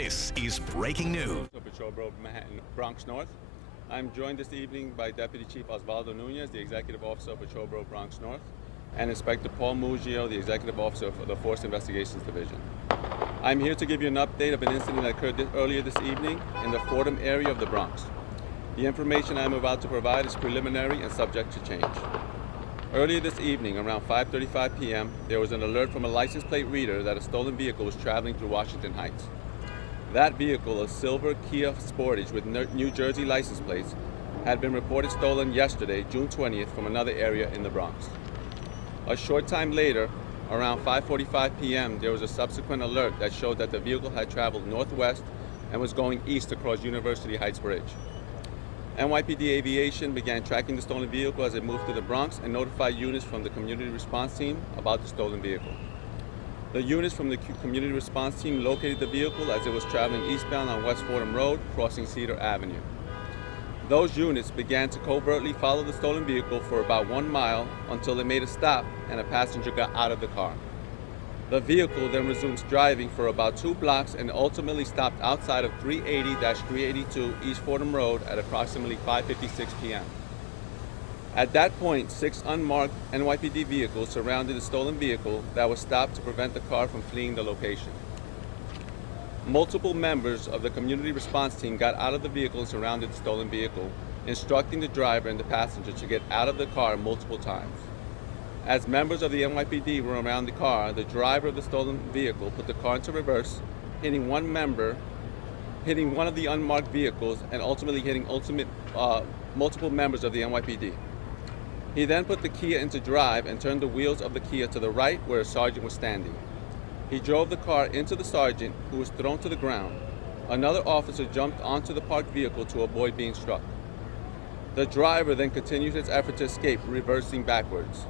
This is breaking news. Patrol Bureau, Manhattan, Bronx North. I'm joined this evening by Deputy Chief Osvaldo Nunez, the Executive Officer of Patrol Bureau, Bronx North, and Inspector Paul Muggio, the Executive Officer for the Force Investigations Division. I'm here to give you an update of an incident that occurred earlier this evening in the Fordham area of the Bronx. The information I'm about to provide is preliminary and subject to change. Earlier this evening, around 5:35 p.m., there was an alert from a license plate reader that a stolen vehicle was traveling through Washington Heights. That vehicle, a silver Kia Sportage with New Jersey license plates, had been reported stolen yesterday, June 20th, from another area in the Bronx. A short time later, around 5:45 p.m., there was a subsequent alert that showed that the vehicle had traveled northwest and was going east across University Heights Bridge. NYPD Aviation began tracking the stolen vehicle as it moved through the Bronx and notified units from the community response team about the stolen vehicle. The units from the community response team located the vehicle as it was traveling eastbound on West Fordham Road, crossing Cedar Avenue. Those units began to covertly follow the stolen vehicle for about 1 mile until it made a stop and a passenger got out of the car. The vehicle then resumed driving for about 2 blocks and ultimately stopped outside of 380-382 East Fordham Road at approximately 5:56 p.m. At that point, 6 unmarked NYPD vehicles surrounded the stolen vehicle that was stopped to prevent the car from fleeing the location. Multiple members of the community response team got out of the vehicle and surrounded the stolen vehicle, instructing the driver and the passenger to get out of the car multiple times. As members of the NYPD were around the car, the driver of the stolen vehicle put the car into reverse, hitting one of the unmarked vehicles and ultimately hitting multiple members of the NYPD. He then put the Kia into drive and turned the wheels of the Kia to the right where a sergeant was standing. He drove the car into the sergeant, who was thrown to the ground. Another officer jumped onto the parked vehicle to avoid being struck. The driver then continued his effort to escape, reversing backwards.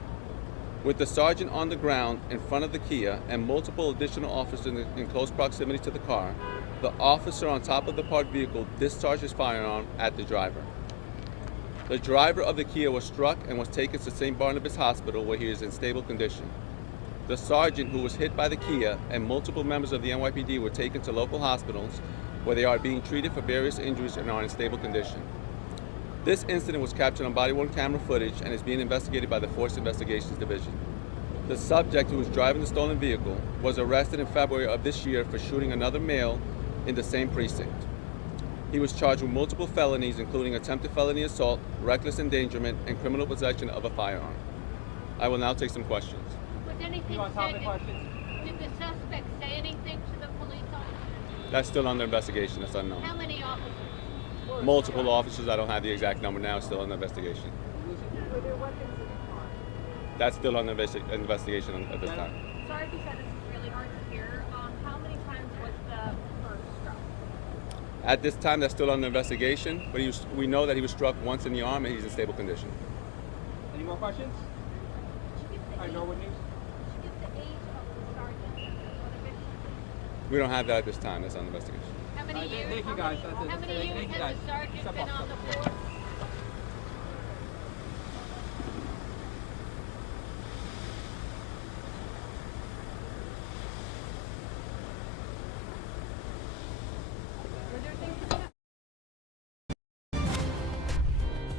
With the sergeant on the ground in front of the Kia and multiple additional officers in close proximity to the car, the officer on top of the parked vehicle discharged his firearm at the driver. The driver of the Kia was struck and was taken to St. Barnabas Hospital, where he is in stable condition. The sergeant who was hit by the Kia and multiple members of the NYPD were taken to local hospitals, where they are being treated for various injuries and are in stable condition. This incident was captured on body-worn camera footage and is being investigated by the Force Investigations Division. The subject, who was driving the stolen vehicle, was arrested in February of this year for shooting another male in the same precinct. He was charged with multiple felonies, including attempted felony assault, reckless endangerment, and criminal possession of a firearm. I will now take some questions. Was anything said? Did the suspect say anything to the police officer? That's still under investigation. That's unknown. How many officers? Multiple officers. I don't have the exact number now. It's still under investigation. Were there weapons in the car? That's still under investigation at this time. Sorry if you said this is really hard to hear. How many times was the first struck? At this time, that's still under investigation, but we know that he was struck once in the arm and he's in stable condition. Any more questions? I know what news. Did you get the age of the sergeant or the victim? We don't have that at this time. That's under investigation. How many years? Thank you guys. That's it. How many years Thank you has guys. the sergeant Step been off. on the force?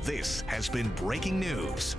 This has been breaking news.